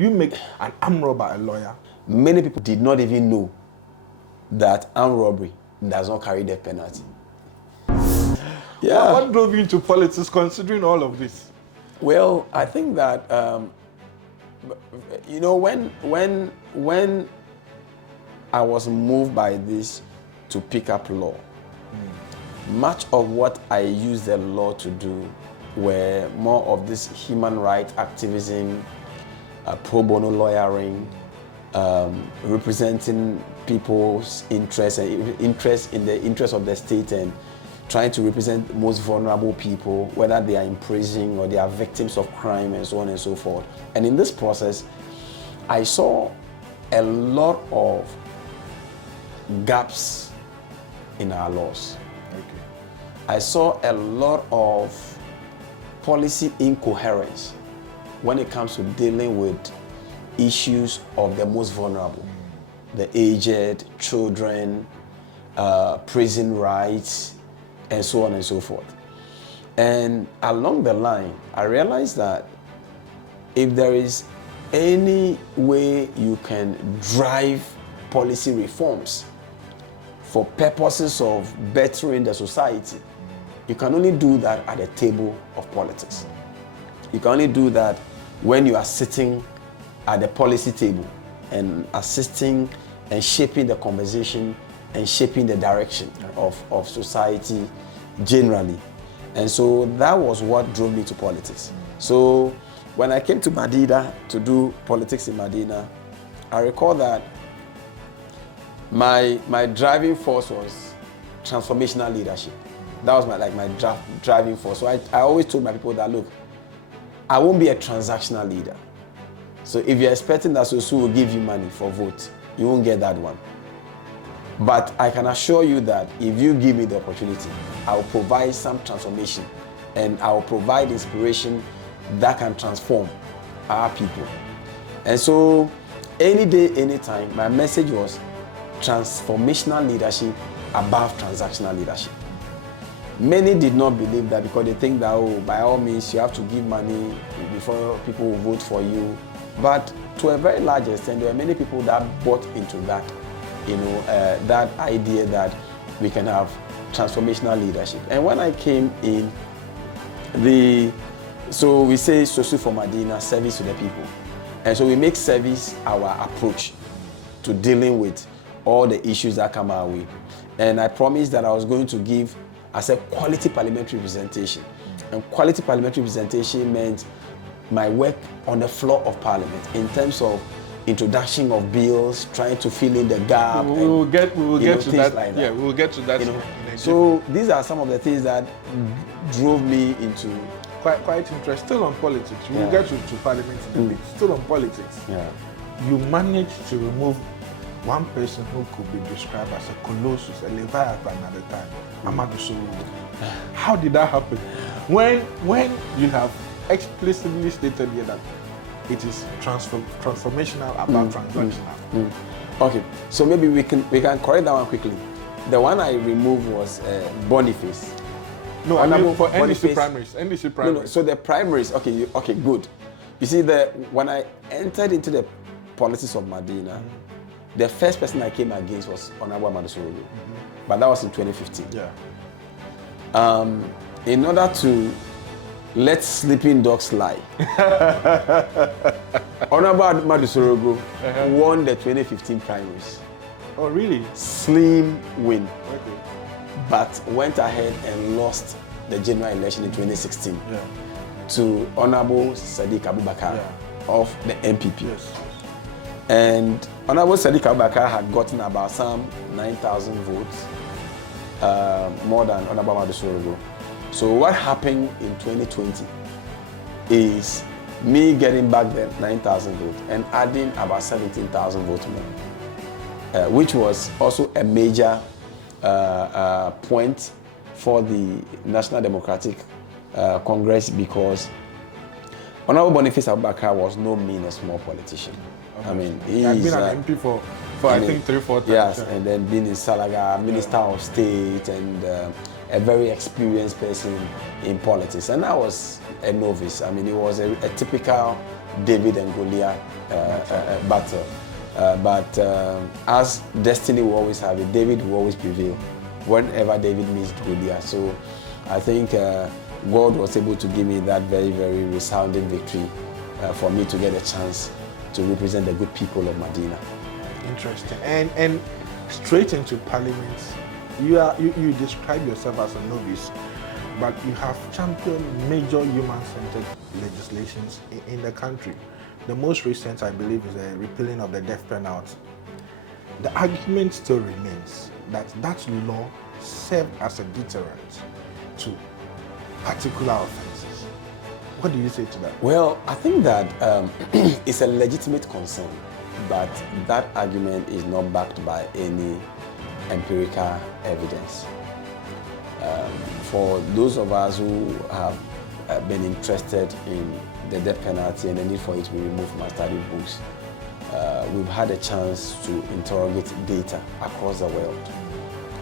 will you make an armed robber a lawyer? Many people did not even know that armed robbery does not carry death penalty. Yeah. What drove you into politics considering all of this? Well, I think that, when I was moved by this to pick up law, much of what I used the law to do were more of this human rights activism, pro bono lawyering, representing people's interests and interest in the interest of the state and trying to represent the most vulnerable people, whether they are in prison or they are victims of crime and so on and so forth. And in this process, I saw a lot of gaps in our laws. Okay. I saw a lot of policy incoherence when it comes to dealing with issues of the most vulnerable, the aged, children, prison rights, and so on and so forth. And along the line, I realized that if there is any way you can drive policy reforms for purposes of bettering the society, you can only do that at the table of politics. You can only do that when you are sitting at the policy table and assisting and shaping the conversation and shaping the direction of society generally. And so that was what drove me to politics. So when I came to Madina to do politics in Madina, I recall that my driving force was transformational leadership. That was my driving force. So I always told my people that, look, I won't be a transactional leader. So if you're expecting that Sosu will give you money for vote, you won't get that one. But I can assure you that if you give me the opportunity, I will provide some transformation and I will provide inspiration that can transform our people. And so any day, anytime, my message was transformational leadership above transactional leadership. Many did not believe that because they think that, oh, by all means, you have to give money before people will vote for you. But to a very large extent, there are many people that bought into that, that idea that we can have transformational leadership. And when I came in, so we say Sosu for Madina, service to the people. And so we make service our approach to dealing with all the issues that come our way. And I promised that I was going to give, I said, quality parliamentary representation. And quality parliamentary representation meant my work on the floor of parliament in terms of introduction of bills, trying to fill in the gap. We will get to that. Like that. Yeah, we will get to that. So these are some of the things that drove me into quite interesting. Still on politics. We'll get to parliament in a bit. Still on politics. Yeah. You managed to remove one person who could be described as a colossus, a leviathan at the time, Amadou Soru. How did that happen? When you have explicitly stated here that it is transformational about transactional. Okay, so maybe we can correct that one quickly. The one I removed was Boniface. No, I mean for NDC primaries. NDC primaries. No, so the primaries. Okay, good. You see, when I entered into the politics of Madina, the first person I came against was Honorable Madina, but that was in 2015. Yeah. In order to let sleeping dogs lie, Honorable Madina won the 2015 primaries. Oh, really? Slim win. Okay. But went ahead and lost the general election in 2016 to Honorable Sadiq Abubakar of the MPP. Yes. And Honorable Sadiq Abubakar had gotten about some 9,000 votes, more than Honorable Madusorogo. So what happened in 2020 is me getting back the 9,000 votes and adding about 17,000 votes more, which was also a major point for the National Democratic Congress, because Honorable Boniface Abubakar was no mean a small politician. Okay. I mean, he had been an MP for I think 3-4 times. Yes, and then being in Salaga, Minister of State, and a very experienced person in politics. And I was a novice. I mean, it was a typical David and Goliath battle. But as destiny will always have it, David will always prevail whenever David meets Goliath. So I think God was able to give me that very, very resounding victory for me to get a chance to represent the good people of Madina. Interesting. And straight into Parliament, you describe yourself as a novice, but you have championed major human-centered legislations in the country. The most recent, I believe, is the repealing of the death penalty. The argument still remains that that law served as a deterrent to particular offenses. What do you say to that? Well, I think that it's a legitimate concern, but that argument is not backed by any empirical evidence. For those of us who have been interested in the death penalty and the need for it to be removed from our study books, we've had a chance to interrogate data across the world.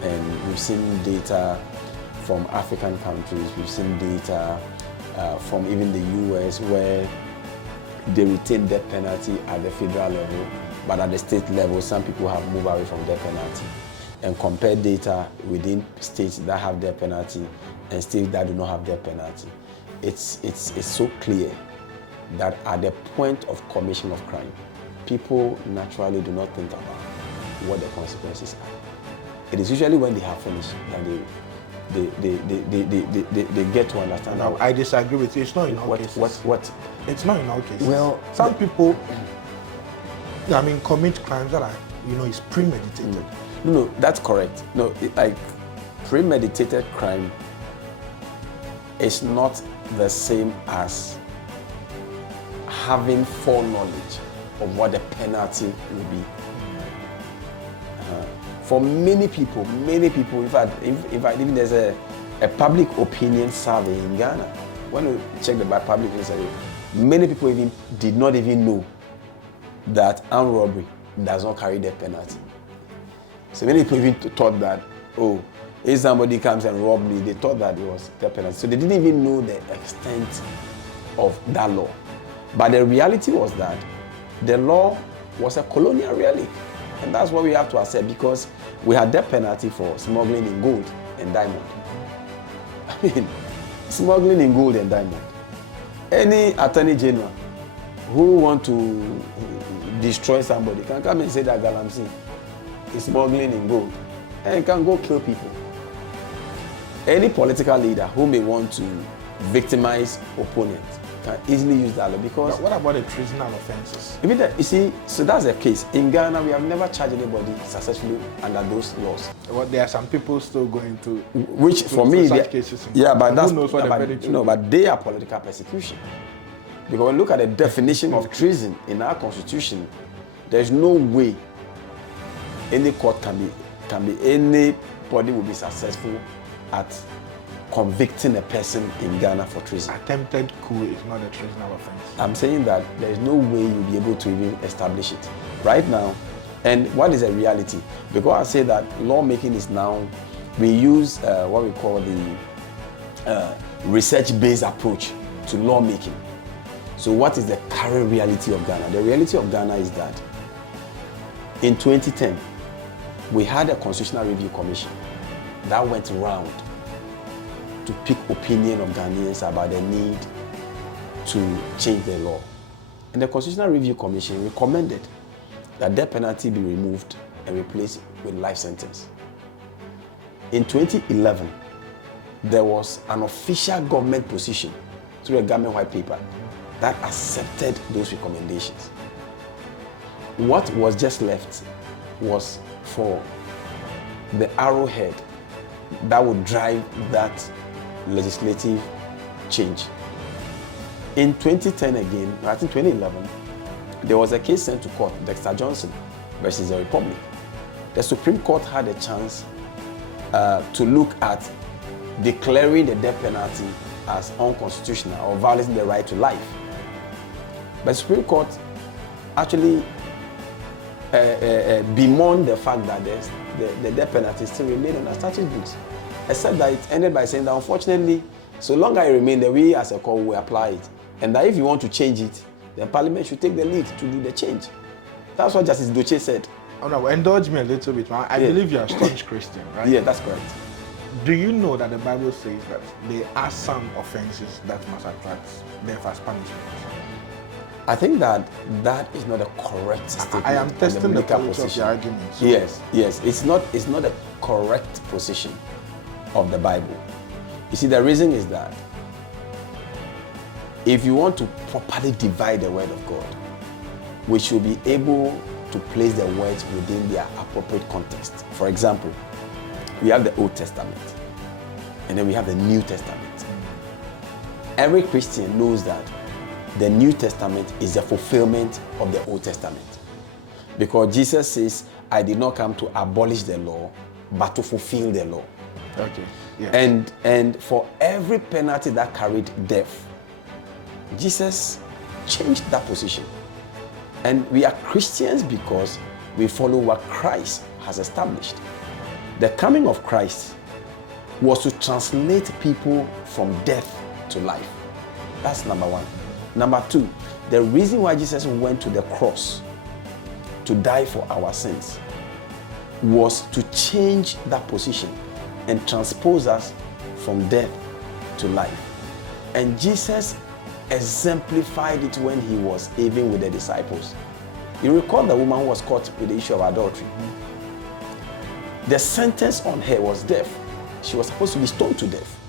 And we've seen data from African countries, we've seen data from even the US, where they retain death penalty at the federal level, but at the state level, some people have moved away from death penalty. And compare data within states that have death penalty and states that do not have death penalty. It's so clear that at the point of commission of crime, people naturally do not think about what the consequences are. It is usually when they have finished that they get to understand. No, I disagree with you. It's not in all cases. What? It's not in all cases. Well, some people, commit crimes that are, is premeditated. No, that's correct. No, like premeditated crime is not the same as having foreknowledge of what the penalty will be. For many people, in fact, even there's a public opinion survey in Ghana. When you check the public opinion survey, many people did not even know that armed robbery does not carry death penalty. So many people even thought that, if somebody comes and robs me, they thought that it was death penalty. So they didn't even know the extent of that law. But the reality was that the law was a colonial relic. And that's what we have to accept, because we had death penalty for smuggling in gold and diamond. I mean, smuggling in gold and diamond. Any attorney general who want to destroy somebody can come and say that Galamsey is smuggling in gold and can go kill people. Any political leader who may want to victimize opponents can easily use that law, because... But what about the treasonal offenses? You see, so that's the case. In Ghana, we have never charged anybody successfully under those laws. Well, there are some people still going to... Which, for me... such cases. Yeah, but that's... Who knows what but they are political persecution. Because when you look at the definition of treason in our constitution, there's no way any court can be anybody will be successful at convicting a person in Ghana for treason. Attempted coup is not a treasonal offense. I'm saying that there's no way you'll be able to even establish it right now. And what is a reality? Because I say that lawmaking is now, we use what we call the research-based approach to lawmaking. So what is the current reality of Ghana? The reality of Ghana is that in 2010, we had a Constitutional Review Commission that went around to pick opinion of Ghanaians about the need to change the law. And the Constitutional Review Commission recommended that death penalty be removed and replaced with life sentence. In 2011, there was an official government position through a government white paper that accepted those recommendations. What was just left was for the arrowhead that would drive that legislative change. In 2010 again, I think 2011, there was a case sent to court, Dexter Johnson versus the Republic. The Supreme Court had a chance to look at declaring the death penalty as unconstitutional or violating the right to life. But the Supreme Court actually bemoaned the fact that the death penalty still remained on the statute books, except that it ended by saying that unfortunately, so long as it remained, that we as a court will apply it, and that if you want to change it, then Parliament should take the lead to do the change. That's what Justice Doche said. Oh no, indulge me a little bit. I believe you're a staunch Christian, right? Yeah, that's correct. Do you know that the Bible says that there are some offenses that must attract death as punishment? I think that is not a correct statement. I am testing the quality of your argument. So. Yes. It's not a correct position of the Bible. You see, the reason is that if you want to properly divide the word of God, we should be able to place the words within their appropriate context. For example, we have the Old Testament, and then we have the New Testament. Every Christian knows that the New Testament is the fulfillment of the Old Testament. Because Jesus says, I did not come to abolish the law, but to fulfill the law. Okay. Yes. And for every penalty that carried death, Jesus changed that position. And we are Christians because we follow what Christ has established. The coming of Christ was to translate people from death to life. That's number one. Number two, the reason why Jesus went to the cross to die for our sins was to change that position and transpose us from death to life. And Jesus exemplified it when he was even with the disciples. You recall the woman who was caught with the issue of adultery. The sentence on her was death. She was supposed to be stoned to death.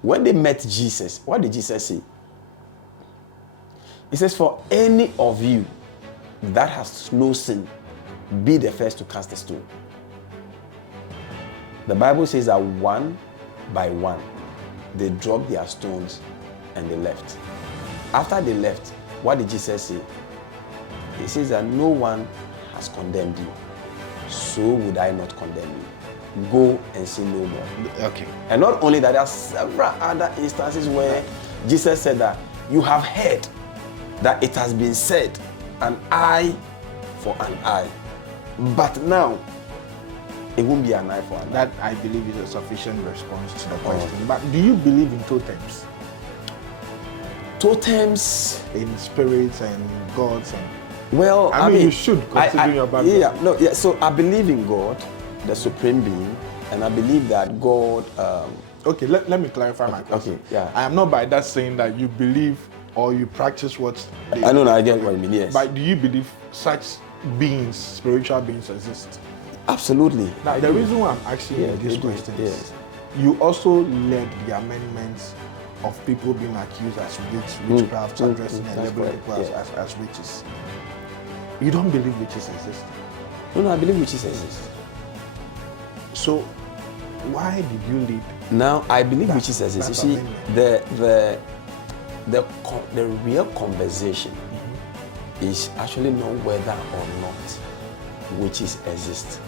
When they met Jesus, what did Jesus say? He says, for any of you that has no sin, be the first to cast a stone. The Bible says that one by one, they dropped their stones and they left. After they left, what did Jesus say? He says that no one has condemned you, so would I not condemn you. Go and sin no more. Okay. And not only that, there are several other instances where Jesus said that you have heard that it has been said, an eye for an eye. But now, it won't be an eye for an eye. That, I believe, is a sufficient response to the question. But do you believe in totems? Totems? In spirits and gods and... Well, I mean, you should, considering your background. So I believe in God, the supreme being, and I believe that God... Okay, let me clarify my question. Okay, yeah. I am not by that saying that you believe or you practice what they I know, I get what you mean, yes. But do you believe such beings, spiritual beings, exist? Absolutely. Now, the reason why I'm asking you these questions, yes. You also led the amendments of people being accused as witchcraft, addressing and labeling people as witches. You don't believe witches exist? No, I believe witches exist. So, why did you lead? Now, I believe witches exist. You see, the real conversation is actually not whether or not witches exist.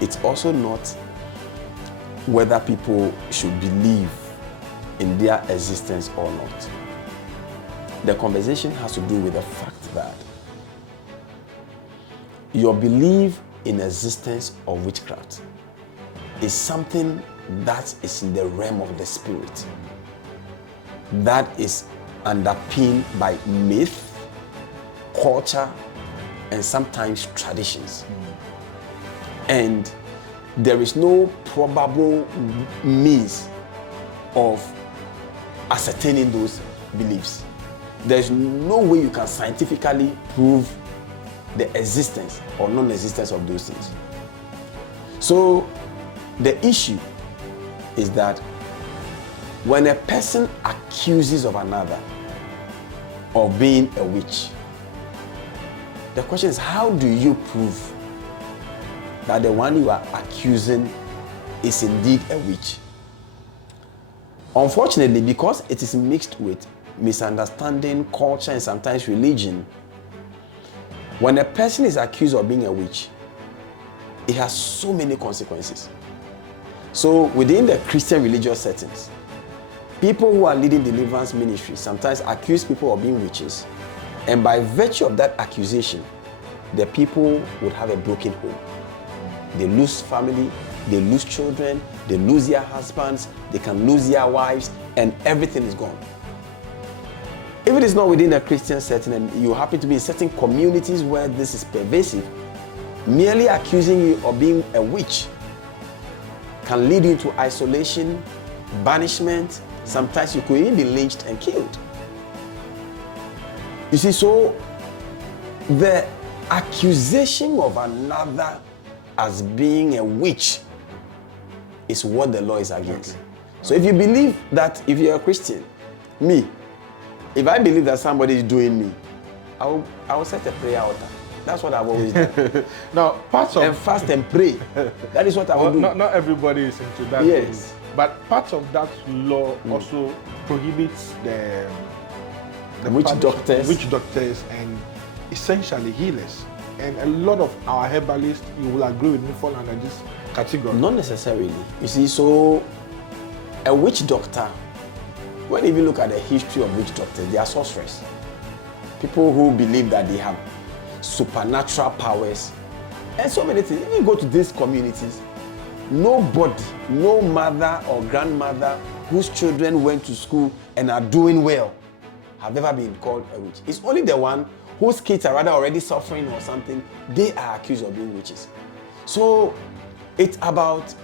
It's also not whether people should believe in their existence or not. The conversation has to do with the fact that your belief in existence of witchcraft is something that is in the realm of the spirit, that is underpinned by myth, culture, and sometimes traditions. And there is no probable means of ascertaining those beliefs. There's no way you can scientifically prove the existence or non-existence of those things. So the issue is that when a person accuses of another of being a witch, the question is, how do you prove that the one you are accusing is indeed a witch? Unfortunately, because it is mixed with misunderstanding, culture, and sometimes religion, when a person is accused of being a witch, it has so many consequences. So within the Christian religious settings, people who are leading deliverance ministries sometimes accuse people of being witches, and by virtue of that accusation, the people would have a broken home. They lose family, they lose children, they lose their husbands, they can lose their wives, and everything is gone. If it is not within a Christian setting and you happen to be in certain communities where this is pervasive, merely accusing you of being a witch can lead you into isolation, banishment. Sometimes you could even be lynched and killed. You see, so the accusation of another as being a witch is what the law is against. So if you believe that, if you're a Christian, if I believe that somebody is doing me, I will set a prayer altar. That's what I've always done. Now, and fast and pray. That is what I will do. Not everybody is into that. Yes. But part of that law also prohibits the witch doctors and essentially healers. And a lot of our herbalists, you will agree with me, fall under this category. Not necessarily. You see, so a witch doctor, when you look at the history of witch doctors, they are sorcerers. People who believe that they have supernatural powers and so many things. If you go to these communities, nobody, no mother or grandmother whose children went to school and are doing well have ever been called a witch. It's only the one whose kids are rather already suffering or something, they are accused of being witches. So it's about,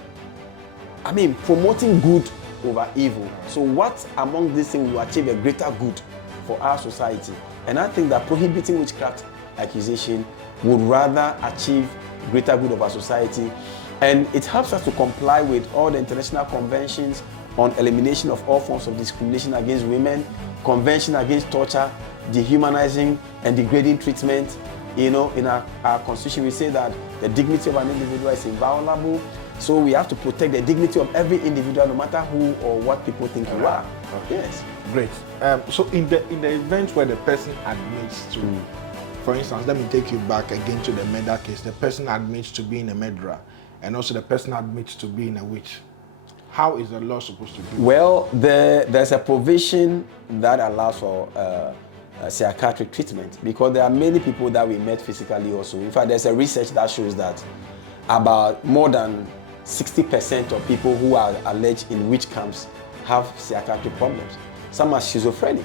promoting good over evil. So what among these things will achieve a greater good for our society? And I think that prohibiting witchcraft accusation would rather achieve greater good of our society. And it helps us to comply with all the international conventions on elimination of all forms of discrimination against women, convention against torture, dehumanizing and degrading treatment. In our constitution, we say that the dignity of an individual is inviolable. So we have to protect the dignity of every individual, no matter who or what people think you are. Okay. Yes. Great. So in the event where the person admits to, for instance, let me take you back again to the murder case. The person admits to being a murderer, and also the person admits to being a witch. How is the law supposed to do? Well, there's a provision that allows for psychiatric treatment, because there are many people that we met physically also. In fact, there's a research that shows that about more than 60% of people who are alleged in witch camps have psychiatric problems. Some are schizophrenic.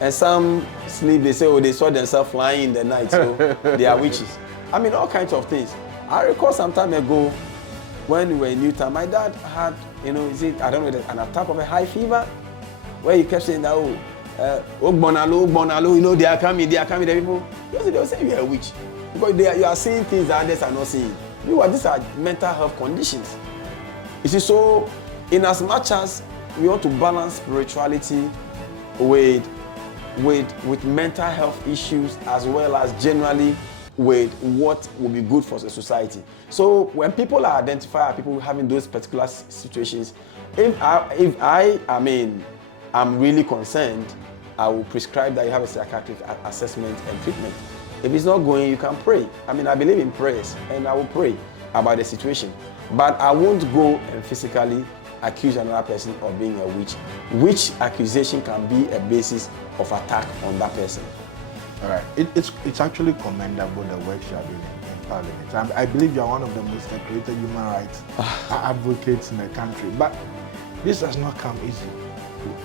And some sleep, they say, they saw themselves flying in the night, so they are witches. All kinds of things. I recall some time ago when we were in Newtown, my dad had, an attack of a high fever, where he kept saying that, Ogbonalo, they are coming, the people. They will say you're a witch. Because you are seeing things that others are not seeing. These are mental health conditions. You see, so in as much as we want to balance spirituality with mental health issues, as well as generally with what will be good for the society. So when people are identified as people having those particular situations, I'm really concerned, I will prescribe that you have a psychiatric assessment and treatment. If it's not going, you can pray. I believe in prayers, and I will pray about the situation. But I won't go and physically accuse another person of being a witch. Which accusation can be a basis of attack on that person. All right. It's actually commendable the work you are doing in Parliament. I believe you are one of the most decorated human rights advocates in the country. But this has not come easy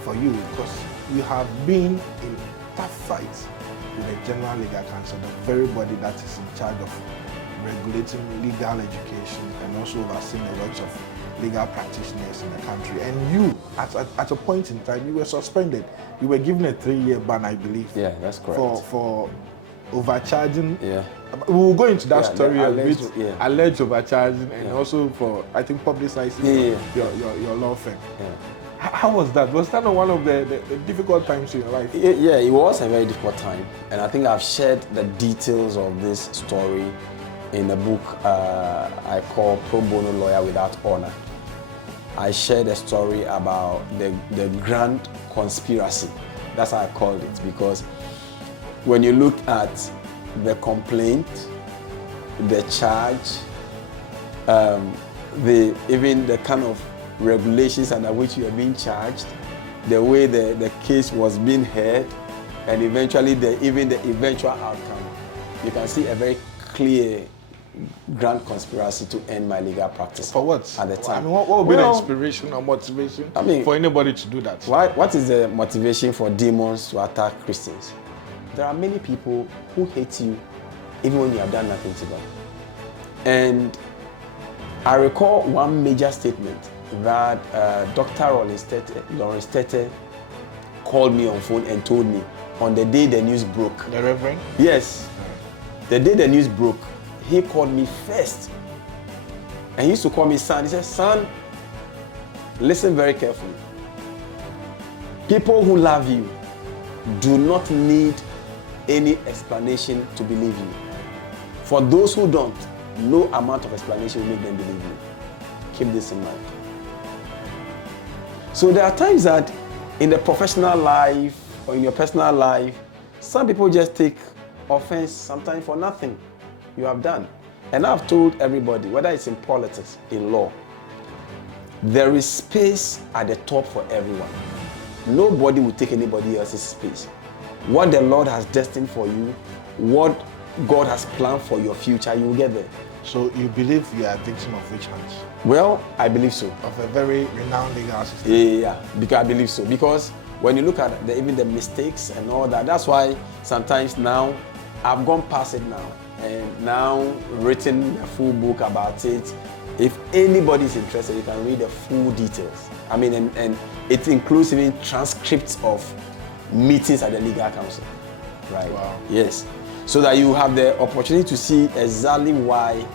for you, because you have been in tough fights with the General Legal Council, the very body that is in charge of regulating legal education and also overseeing the works of legal practitioners in the country. And you, at a point in time, you were suspended. You were given a 3-year ban, I believe. Yeah, that's correct. For overcharging. Yeah. We will go into that story a bit. Yeah. Alleged overcharging, and also for, I think, publicizing your law firm. Yeah. How was that? Was that one of the difficult times in your life? Yeah, it was a very difficult time. And I think I've shared the details of this story in a book I call Pro Bono Lawyer Without Honor. I shared a story about the grand conspiracy. That's how I called it, because when you look at the complaint, the charge, even the kind of regulations under which you are being charged, the way the case was being heard, and eventually even the eventual outcome, you can see a very clear grand conspiracy to end my legal practice. For what? At the time. I mean, what would be the inspiration or motivation for anybody to do that? What is the motivation for demons to attack Christians? There are many people who hate you even when you have done nothing to them. And I recall one major statement that Dr. Lawrence Tete called me on phone and told me on the day the news broke. The Reverend? Yes. The day the news broke, he called me first. And he used to call me son. He said, son, listen very carefully. People who love you do not need any explanation to believe you. For those who don't, no amount of explanation will make them believe you. Keep this in mind. So there are times that in the professional life or in your personal life, some people just take offense sometimes for nothing you have done. And I've told everybody, whether it's in politics, in law, there is space at the top for everyone. Nobody will take anybody else's space. What the Lord has destined for you, what God has planned for your future, you will get there. So you believe you are a victim of witch hunts? Well, I believe so. Of a very renowned legal assistant? Yeah, because I believe so. Because when you look at even the mistakes and all that, that's why sometimes now I've gone past it now and now written a full book about it. If anybody is interested, you can read the full details. I mean, and it includes even transcripts of meetings at the legal council. Right? Wow. Yes. So that you have the opportunity to see exactly why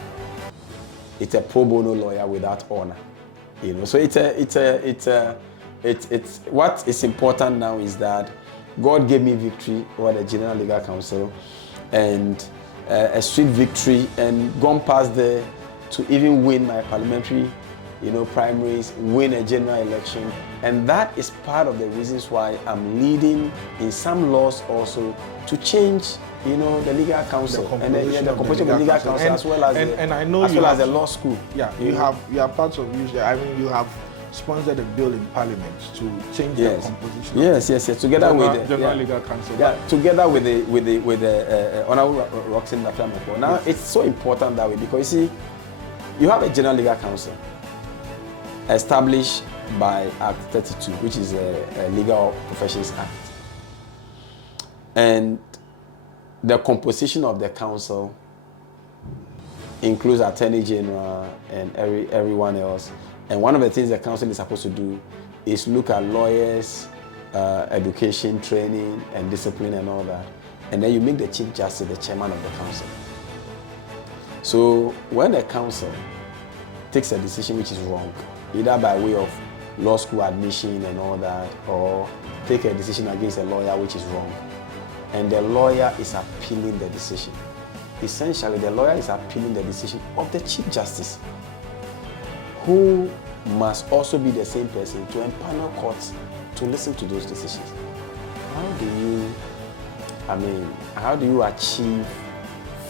it's a pro bono lawyer without honor. You know, so it's what is important now is that God gave me victory over the General Legal Council and a sweet victory, and gone past there to even win my parliamentary, primaries, win a general election. And that is part of the reasons why I'm leading in some laws also to change, the legal council and the composition of the legal council, as well as the law school. Yeah, you are part of usually. I mean, you have sponsored a bill in Parliament to change the composition. Yes. Together with the General Legal Council. Yeah, together with the Honorable Roxanne Daflamoko. Now it's so important that way because you see, you have a General Legal Council established by Act 32, which is a Legal Professions Act, and the composition of the council includes Attorney General and everyone else. And one of the things the council is supposed to do is look at lawyers, education, training, and discipline and all that. And then you make the Chief Justice the chairman of the council. So when the council takes a decision which is wrong, either by way of law school admission and all that, or take a decision against a lawyer which is wrong, and the lawyer is appealing the decision. Essentially, the lawyer is appealing the decision of the Chief Justice, who must also be the same person to empanel courts to listen to those decisions. How do you achieve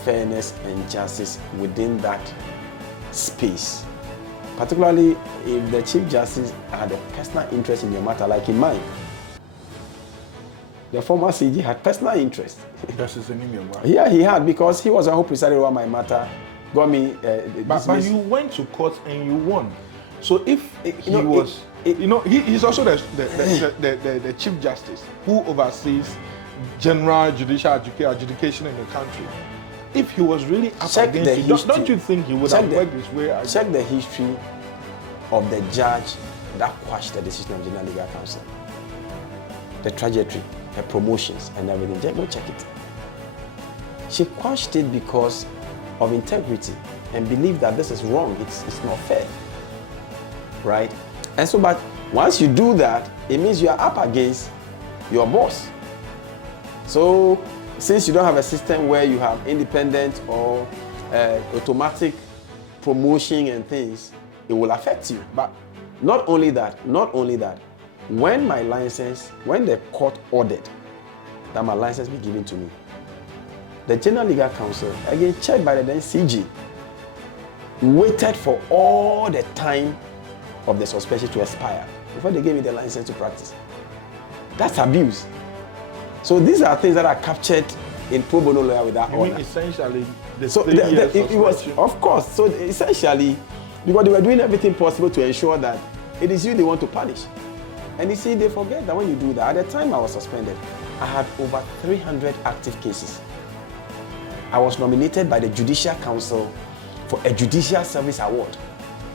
fairness and justice within that space? Particularly if the Chief Justice had a personal interest in your matter, like in mine. The former CG had personal interest. Justice Enimiyagwa. Yeah, he had, because he was the one who presided over my matter, got me but you went to court and you won. So if he's also the Chief Justice who oversees general judicial adjudication in the country. If he was really up against you, don't you think he would have worked his way out? Check the history of the judge that quashed the decision of the General Legal Council. The trajectory, her promotions and everything. Just go check it. She quashed it because of integrity and believed that this is wrong, it's not fair. Right? And so, but once you do that, it means you are up against your boss. So, since you don't have a system where you have independent or automatic promotion and things, it will affect you. But not only that, when the court ordered that my license be given to me, the General Legal Council, again checked by the then CG, waited for all the time of the suspension to expire before they gave me the license to practice. That's abuse. So these are things that are captured in pro bono lawyer with that I mean, honor. essentially, the So 3 years it was, suspension. of course. So essentially, because they were doing everything possible to ensure that it is you they want to punish. And you see, they forget that when you do that, at the time I was suspended, I had over 300 active cases. I was nominated by the Judicial Council for a Judicial Service Award,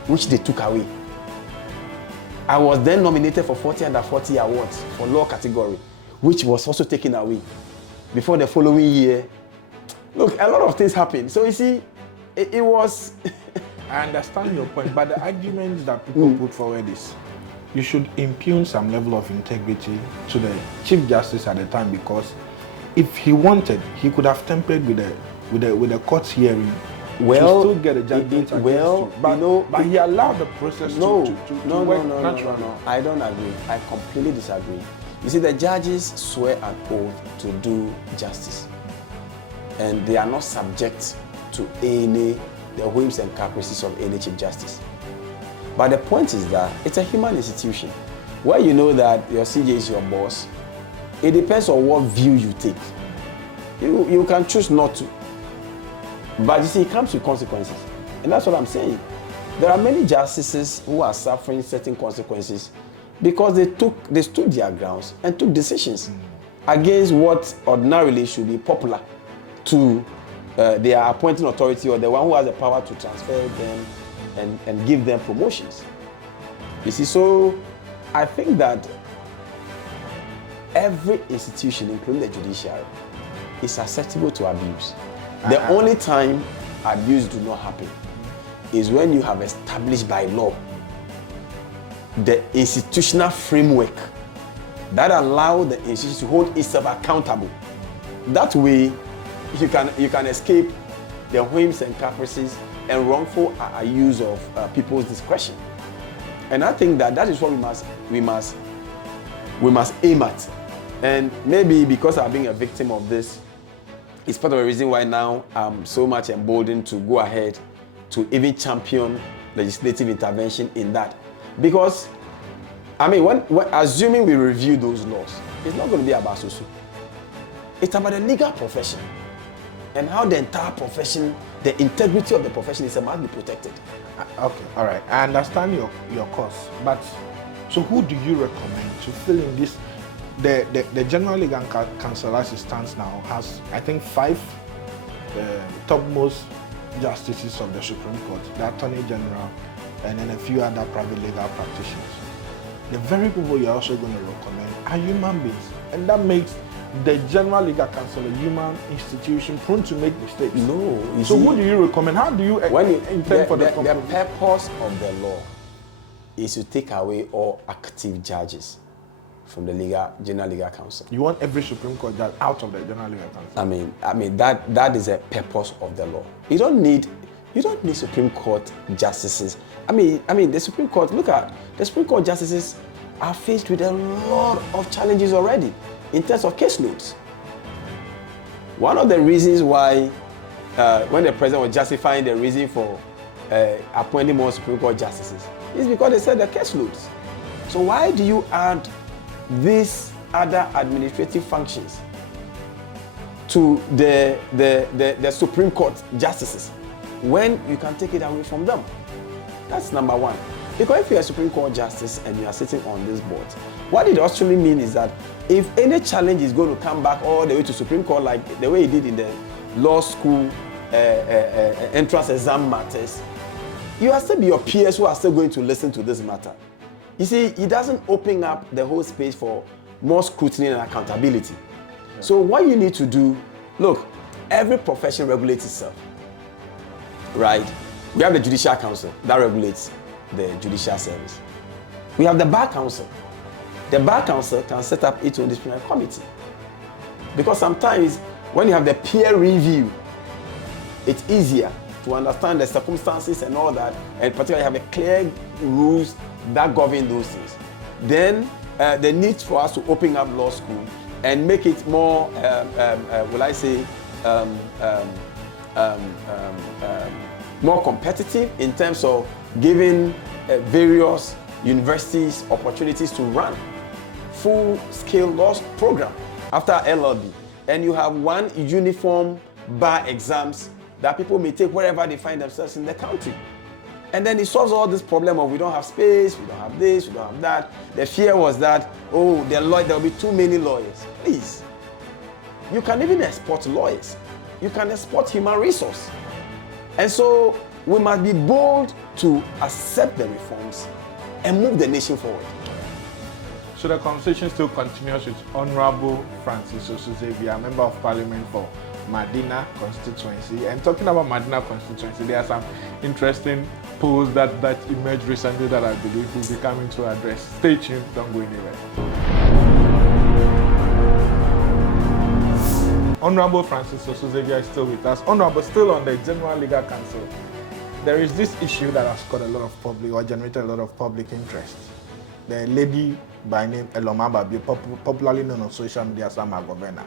which they took away. I was then nominated for 40 under 40 awards for law category, which was also taken away. Before the following year, look, a lot of things happened. So you see, it was... I understand your point, but the arguments that people put forward is you should impugn some level of integrity to the Chief Justice at the time, because if he wanted, he could have tempered with the court hearing to still get a judgment against you. But he allowed the process to work naturally. No, I don't agree. I completely disagree. You see, the judges swear an oath to do justice, and they are not subject to the whims and caprices of any Chief Justice. But the point is that it's a human institution where you know that your CJ is your boss. It depends on what view you take. You can choose not to. But you see, it comes with consequences. And that's what I'm saying. There are many justices who are suffering certain consequences because they stood their grounds and took decisions against what ordinarily should be popular to their appointing authority or the one who has the power to transfer them and give them promotions. You see, so I think that every institution, including the judiciary, is susceptible to abuse. The only time abuse do not happen is when you have established by law the institutional framework that allow the institution to hold itself accountable. That way, you can escape the whims and caprices and wrongful use of people's discretion. And I think that is what we must aim at. And maybe because I've been a victim of this, it's part of the reason why now I'm so much emboldened to go ahead to even champion legislative intervention in that. Because, I mean, when assuming we review those laws, it's not going to be about Sosu. It's about the legal profession and how the entire profession, the integrity of the profession must be protected. Okay, all right. I understand your cause, but so who do you recommend to fill in this? The General Legal Council, as it stands now, has, I think, 5 topmost justices of the Supreme Court, the Attorney General, and then a few other private legal practitioners. The very people you're also going to recommend are human beings, and that makes the General Legal Council a human institution prone to make mistakes. No. So who do you recommend? How do you intend for the purpose of the law is to take away all active judges from the General Legal Council. You want every Supreme Court judge out of the General Legal Council? I mean that is a purpose of the law. You don't need Supreme Court justices. I mean the Supreme Court. Look at the Supreme Court justices are faced with a lot of challenges already in terms of caseloads. One of the reasons why, when the president was justifying the reason for appointing more Supreme Court justices, is because they said the caseloads. So why do you add these other administrative functions to the Supreme Court justices when you can take it away from them? That's number one. Because if you're a Supreme Court justice and you are sitting on this board, what it actually means is that if any challenge is going to come back all the way to Supreme Court, like the way it did in the law school entrance exam matters, you are still be your peers who are still going to listen to this matter. You see, it doesn't open up the whole space for more scrutiny and accountability. Yeah. So what you need to do, look, every profession regulates itself, right? We have the Judicial Council that regulates the judicial service. We have the Bar Council. The Bar Council can set up its own disciplinary committee. Because sometimes when you have the peer review, it's easier to understand the circumstances and all that, and particularly have a clear rules that govern those things. Then the need for us to open up law school and make it more, more competitive in terms of giving various universities opportunities to run full-scale law program. After LLB, and you have one uniform bar exams that people may take wherever they find themselves in the country. And then it solves all this problem of we don't have space, we don't have this, we don't have that. The fear was that, oh, there will be too many lawyers. Please. You can even export lawyers. You can export human resource. And so we must be bold to accept the reforms and move the nation forward. So the conversation still continues with Honorable Francis-Xavier, Member of Parliament for Madina constituency. And talking about Madina constituency, there are some interesting polls that emerged recently that I believe will be coming to address. Stay tuned, don't go anywhere. Honorable Francis-Xavier is still with us. Honorable, still on the General Legal Council. There is this issue that has got a lot of public, or generated a lot of public interest. The lady by name Eloma Babi, popularly known on social media as Sama Governor,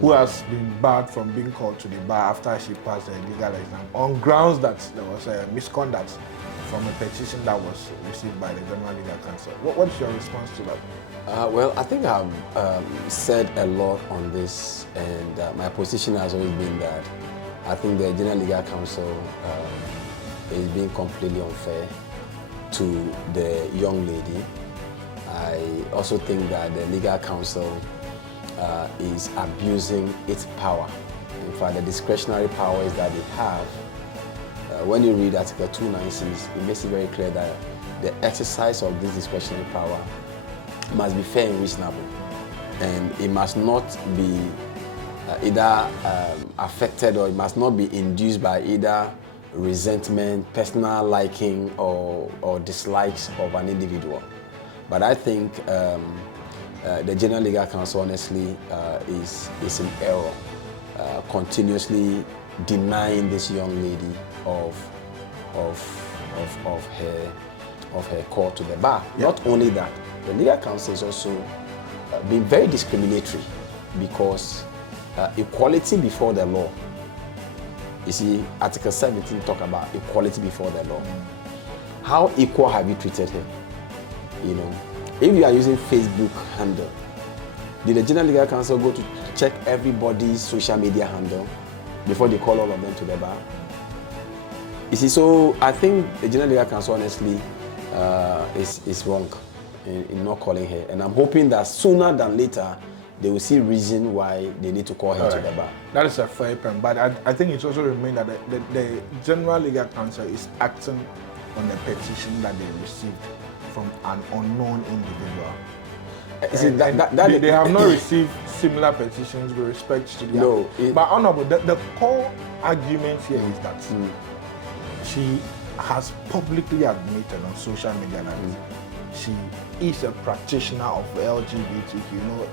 who has been barred from being called to the bar after she passed a legal exam on grounds that there was a misconduct from a petition that was received by the General Legal Council. What's your response to that? Well, I think I've said a lot on this, and my position has always been that I think the General Legal Council is being completely unfair to the young lady. I also think that the Legal Council is abusing its power. In fact, the discretionary powers that they have, when you read Article 296, it makes it very clear that the exercise of this discretionary power must be fair and reasonable. And it must not be either affected, or it must not be induced by either resentment, personal liking, or dislikes of an individual. But I think the General Legal Council, honestly, is in error, continuously denying this young lady of her call to the bar. Yep. Not only that, the Legal Council is also being very discriminatory, because equality before the law. You see, Article 17 talk about equality before the law. How equal have you treated her? You know, if you are using Facebook handle, did the General Legal Council go to check everybody's social media handle before they call all of them to the bar? You see, so I think the General Legal Council, honestly, is wrong in not calling her. And I'm hoping that sooner than later, they will see reason why they need to call her to the bar. That is a fair point, but I think it's also remained that the General Legal Council is acting on the petition that they received from an unknown individual. They have not received similar petitions with respect to the No. But Honorable, the core argument here is that she has publicly admitted on social media that she is a practitioner of LGBTQ, you know,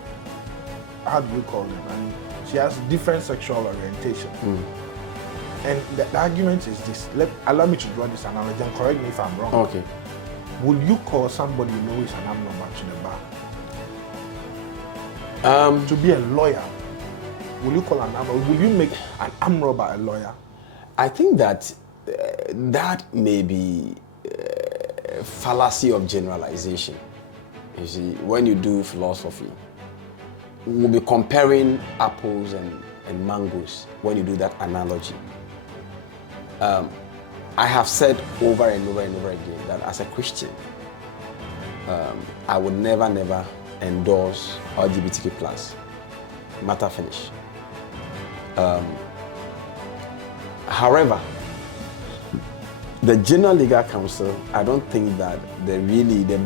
how do you call it? And she has different sexual orientation. And the argument is this. Allow me to draw this analogy and correct me if I'm wrong. Okay. Would you call somebody you know is an armed robber to the bar? To be a lawyer, will you call an armed robber? Will you make an armed robber a lawyer? I think that that may be a fallacy of generalization. You see, when you do philosophy, we'll be comparing apples and mangoes when you do that analogy. I have said over and over and over again that as a Christian, I would never endorse LGBTQ+. Matter finish. However, the General Legal Council, I don't think that the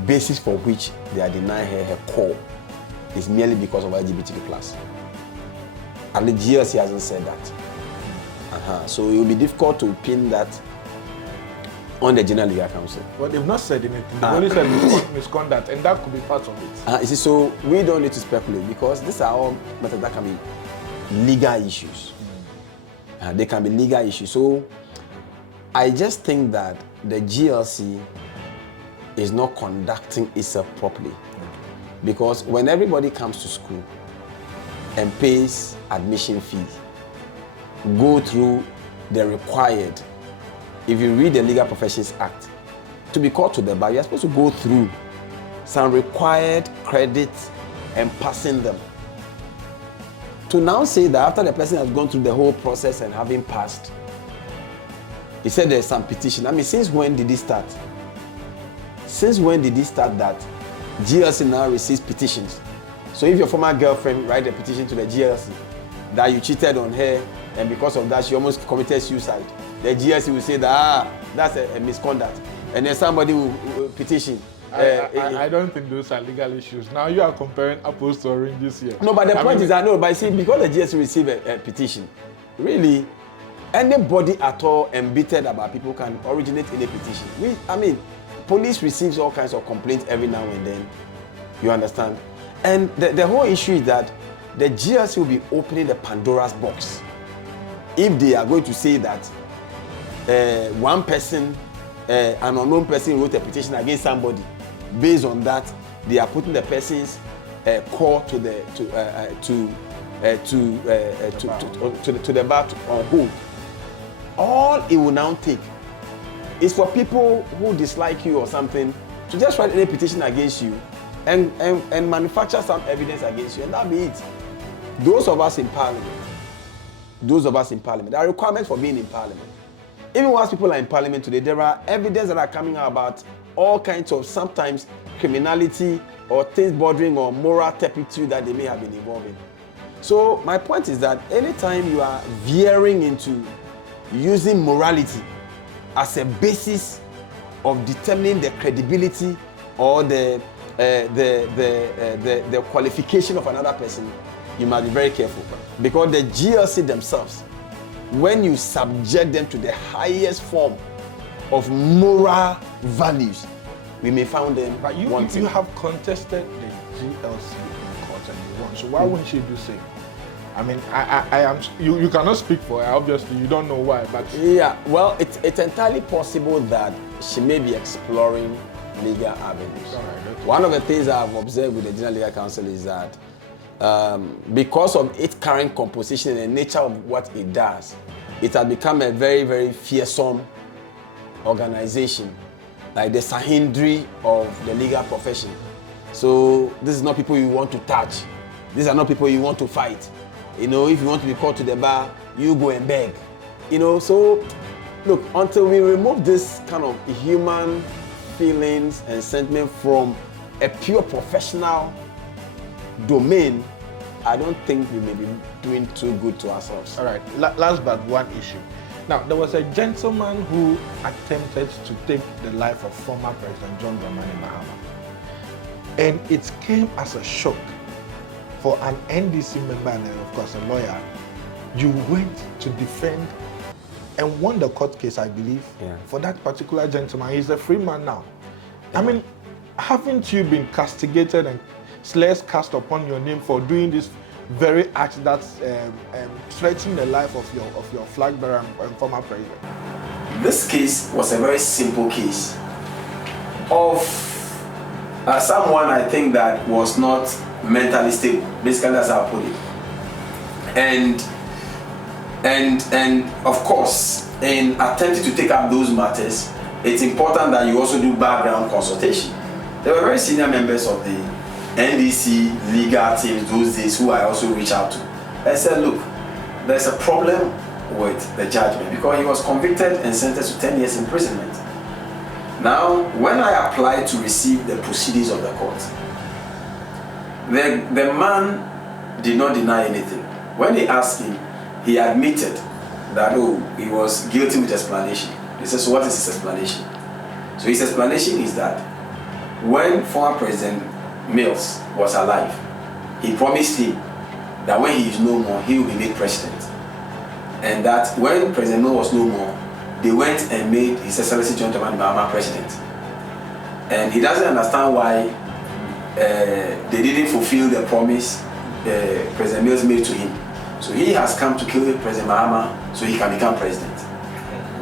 basis for which they are denying her call is merely because of LGBTQ+. And the GLC hasn't said that. So it will be difficult to pin that on the General Legal Council. But they've not said anything. They've only said misconduct, and that could be part of it. You see, so we don't need to speculate, because these are all matters that can be legal issues. They can be legal issues. So I just think that the GLC is not conducting itself properly. Because when everybody comes to school and pays admission fee, go through the required, if you read the Legal Professions Act, to be called to the bar, you're supposed to go through some required credits and passing them. to now say that after the person has gone through the whole process and having passed, he said there's some petition. I mean, since when did it start? Since when did it start that GLC now receives petitions? So if your former girlfriend write a petition to the GLC that you cheated on her and because of that she almost committed suicide, the GLC will say that that's a misconduct, and then somebody will petition. I don't think those are legal issues. Now you are comparing apples to oranges here. No, but the point is that but see, because the GSC received a petition, really, anybody at all embittered about people can originate in a petition. Police receives all kinds of complaints every now and then. You understand? And the whole issue is that the GSC will be opening the Pandora's box if they are going to say that one person, an unknown person, wrote a petition against somebody. Based on that, they are putting the person's call to the bar on hold. All it will now take is for people who dislike you or something to just write any petition against you and manufacture some evidence against you, and that'll be it. Those of us in parliament, there are requirements for being in parliament. Even once people are in parliament today, there are evidence that are coming out about all kinds of sometimes criminality or things bordering on moral turpitude that they may have been involved in. So my point is that anytime you are veering into using morality as a basis of determining the credibility or the qualification of another person, you must be very careful, because the GLC themselves, when you subject them to the highest form of moral values, we may find them wanting. You have contested the GLC in court and you won. So why wouldn't you do same? I mean, I am. You cannot speak for her. Obviously, you don't know why. But yeah, well, it's entirely possible that she may be exploring legal avenues. Right, one of the things I've observed with the General Legal Council is that because of its current composition and the nature of what it does, it has become a very, very fearsome organization, like the Sahindri of the legal profession. So this is not people you want to touch. These are not people you want to fight. If you want to be called to the bar, you go and beg. So look, until we remove this kind of human feelings and sentiment from a pure professional domain, I don't think we may be doing too good to ourselves. All right, last but one issue. Now, there was a gentleman who attempted to take the life of former President John Dramani Mahama. And it came as a shock for an NDC member and, of course, a lawyer. You went to defend and won the court case, I believe, for that particular gentleman. He's a free man now. I mean, haven't you been castigated and slurs cast upon your name for doing this very act that's threatening the life of your flag bearer and former president? This case was a very simple case of someone, I think, that was not mentally stable. Basically, that's how I put it. And of course, in attempting to take up those matters, it's important that you also do background consultation. There were very senior members of the NDC legal teams those days who I also reached out to. I said, look, there's a problem with the judgment because he was convicted and sentenced to 10 years imprisonment. Now, when I applied to receive the proceedings of the court, the man did not deny anything. When they asked him, he admitted that, he was guilty with explanation. They said, so what is his explanation? So his explanation is that when former President Mills was alive, he promised him that when he is no more, he will be made president. And that when President Mills was no more, they went and made His Excellency John Dramani Mahama president. And he doesn't understand why they didn't fulfill the promise President Mills made to him. So he has come to kill President Mahama so he can become president.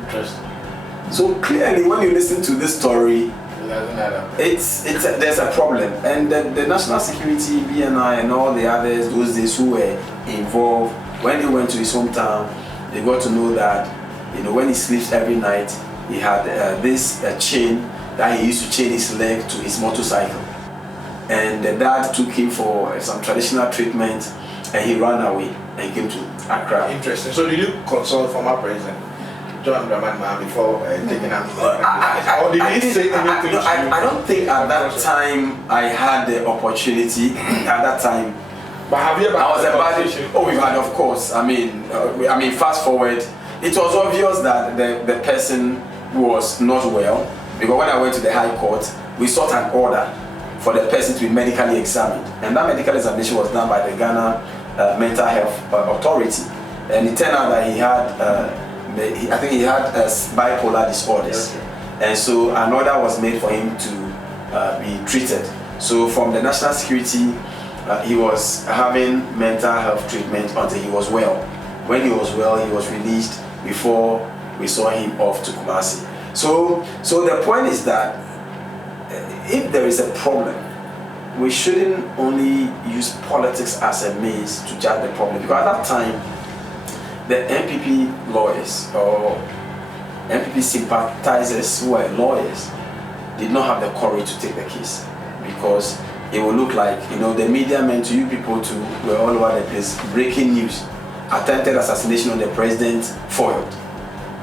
Interesting. So clearly, when you listen to this story, there's a problem. And the National Security, BNI, and all the others, those days who were involved, when they went to his hometown, they got to know that, when he sleeps every night, he had this chain that he used to chain his leg to his motorcycle. And the dad took him for some traditional treatment, and he ran away and he came to Accra. Interesting. So did you consult former president John Dramani Mahama before taking up? Or did he say anything? I don't think at that time I had the opportunity. At that time, but have you ever? I was about. Oh, we had, of course. I mean, fast forward. It was obvious that the person was not well, because when I went to the High Court, we sought an order for the person to be medically examined, and that medical examination was done by the Ghana Mental Health Authority, and it turned out that he had. I think he had bipolar disorders, and so an order was made for him to be treated. So from the national security, he was having mental health treatment until he was well. When he was well, he was released before we saw him off to Kumasi. So the point is that if there is a problem, we shouldn't only use politics as a means to judge the problem, because at that time, the NPP lawyers or NPP sympathizers who were lawyers did not have the courage to take the case, because it would look like, the media meant to you people to were all over the place. Breaking news: attempted assassination of the president foiled.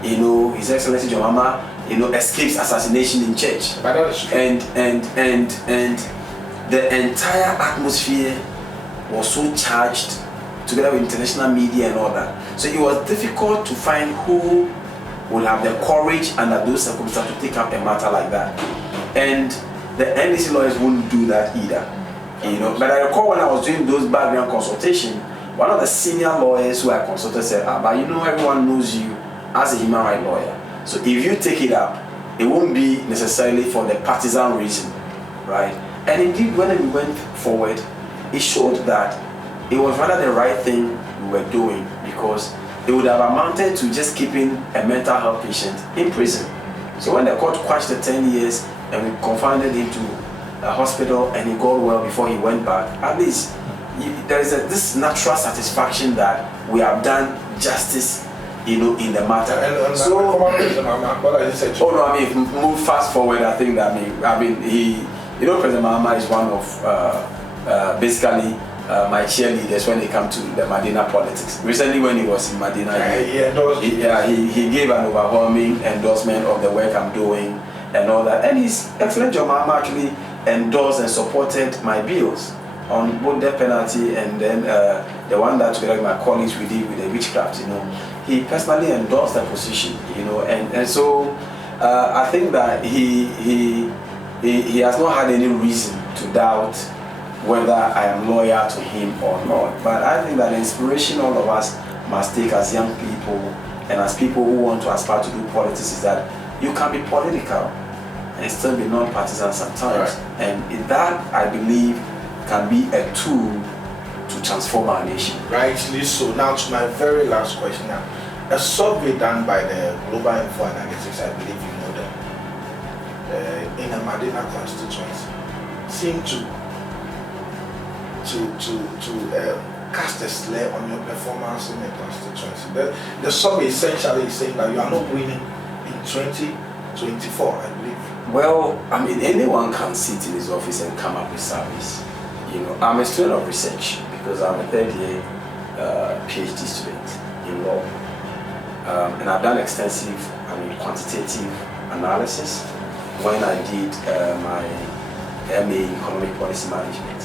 His Excellency John Mahama, escapes assassination in church. And the entire atmosphere was so charged, together with international media and all that. So it was difficult to find who would have the courage under those circumstances to take up a matter like that. And the NDC lawyers wouldn't do that either. But I recall when I was doing those background consultation, one of the senior lawyers who I consulted said, but everyone knows you as a human rights lawyer. So if you take it up, it won't be necessarily for the partisan reason, right? And indeed, when we went forward, it showed that it was rather the right thing we were doing, because it would have amounted to just keeping a mental health patient in prison. So when the court quashed the 10 years and we confined him to a hospital and he got well before he went back, at least there is this natural satisfaction that we have done justice, in the matter. And so, move fast forward. I think that President Mahama is one of basically my cheerleaders when it comes to the Madina politics. Recently, when he was in Madina, he gave an overwhelming endorsement of the work I'm doing and all that. And His Excellency John Mahama actually endorsed and supported my bills on both death penalty and then the one that together with my colleagues we did with the witchcraft. He personally endorsed the position. And so I think that he has not had any reason to doubt whether I am loyal to him or not. But I think that the inspiration all of us must take as young people and as people who want to aspire to do politics is that you can be political and still be non-partisan sometimes. Right. And in that, I believe, can be a tool to transform our nation. Rightly so. Now to my very last question now. A survey done by the Global Info Analytics, I believe you know them, in the Madina constituency, seemed to cast a slur on your performance in the constituency. The survey essentially is saying that you are not winning in 2024, I believe. Well, anyone can sit in his office and come up with service. I'm a student of research because I'm a third year PhD student in law. And I've done extensive, quantitative analysis when I did my MA in Economic Policy Management.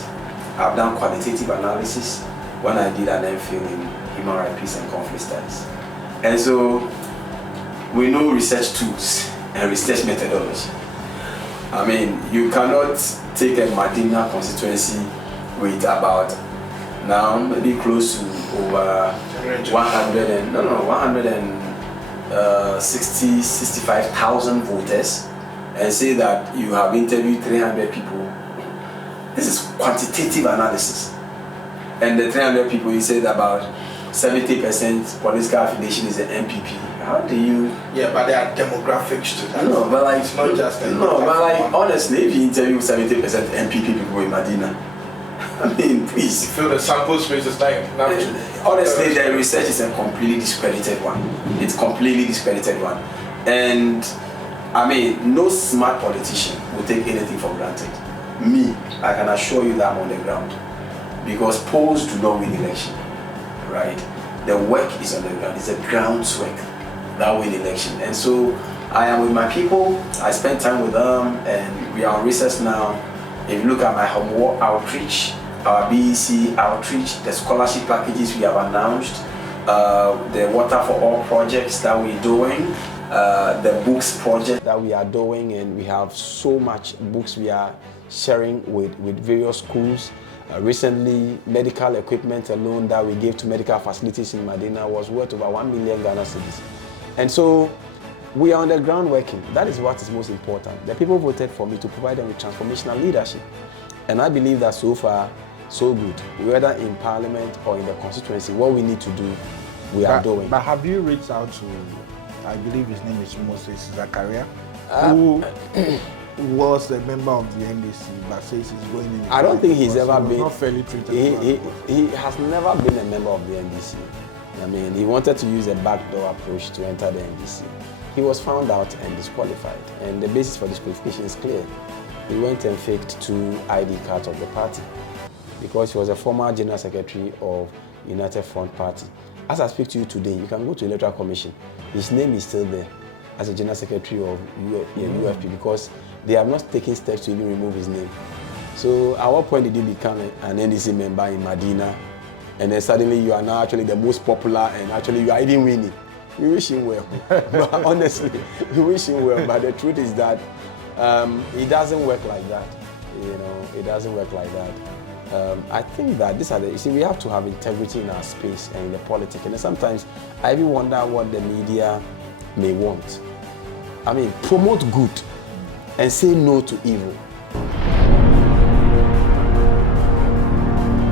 I've done qualitative analysis when I did an MPhil in Human Rights, Peace and Conflict Studies. And so we know research tools and research methodology. You cannot take a Madina constituency with about now maybe close to over 65,000 voters and say that you have interviewed 300 people. This is quantitative analysis. And the 300 people, you said about 70% political affiliation is the NPP. How do you? Yeah, but there are demographics to that. No, but it's not just honestly, if you interview 70% NPP people in Madina, please. You feel the sample space is like honestly, the research is a completely discredited one. It's completely discredited one. And no smart politician will take anything for granted. Me, I can assure you that I'm on the ground. because polls do not win election, right? The work is on the ground. It's a groundwork that win election. And so I am with my people. I spend time with them, and we are on recess now. If you look at my homework outreach, our BEC outreach, the scholarship packages we have announced, the Water for All projects that we're doing, the books project that we are doing, and we have so much books we are sharing with various schools. Recently, medical equipment alone that we gave to medical facilities in Madina was worth over 1 million Ghana cedis. And so we are on the ground working. That is what is most important. The people voted for me to provide them with transformational leadership. And I believe that so far, so good. Whether in parliament or in the constituency, what we need to do, we are doing. But have you reached out to, I believe his name is Moses Zakaria, who was a member of the NDC, but says he's going in. I don't think he's ever been. Not fairly treated. He has never been a member of the NDC. I mean, he wanted to use a backdoor approach to enter the NDC. He was found out and disqualified, and the basis for disqualification is clear. He went and faked 2 ID cards of the party because he was a former general secretary of United Front Party. As I speak to you today, you can go to the Electoral Commission. His name is still there as a general secretary of UFP because they have not taken steps to even remove his name. So at what point did you become an NDC member in Madina, and then suddenly you are now actually the most popular, and actually you are even winning? We wish him well. But honestly, we wish him well. But the truth is that it doesn't work like that. You know, it doesn't work like that. I think that these are the, you see, we have to have integrity in our space and in the politics. And sometimes I even wonder what the media may want. I mean, promote good and say no to evil.